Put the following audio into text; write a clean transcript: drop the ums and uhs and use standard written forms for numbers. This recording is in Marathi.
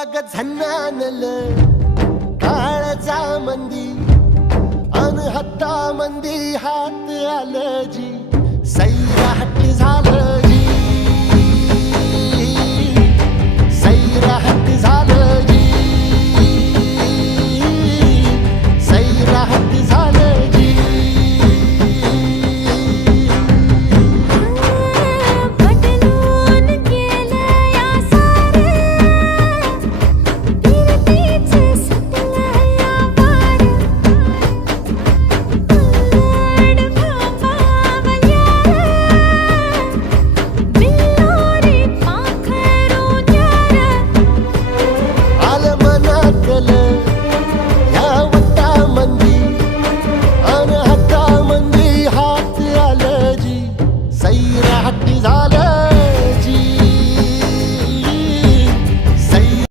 अग झन्नानल काळजा मंदी अन हत्ता मंदी हात आलं जी सैराट झालं जी सैराट